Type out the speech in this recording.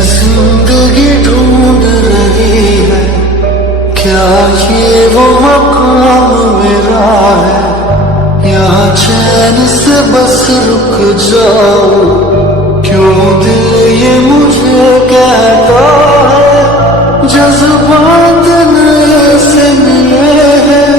जिंदगी ढूंढ रही है, क्या ये वो मकाम मेरा है? यहाँ चैन से बस रुक जाओ, क्यों दिल ये मुझे कहता है। जज्बात नए से मिले हैं,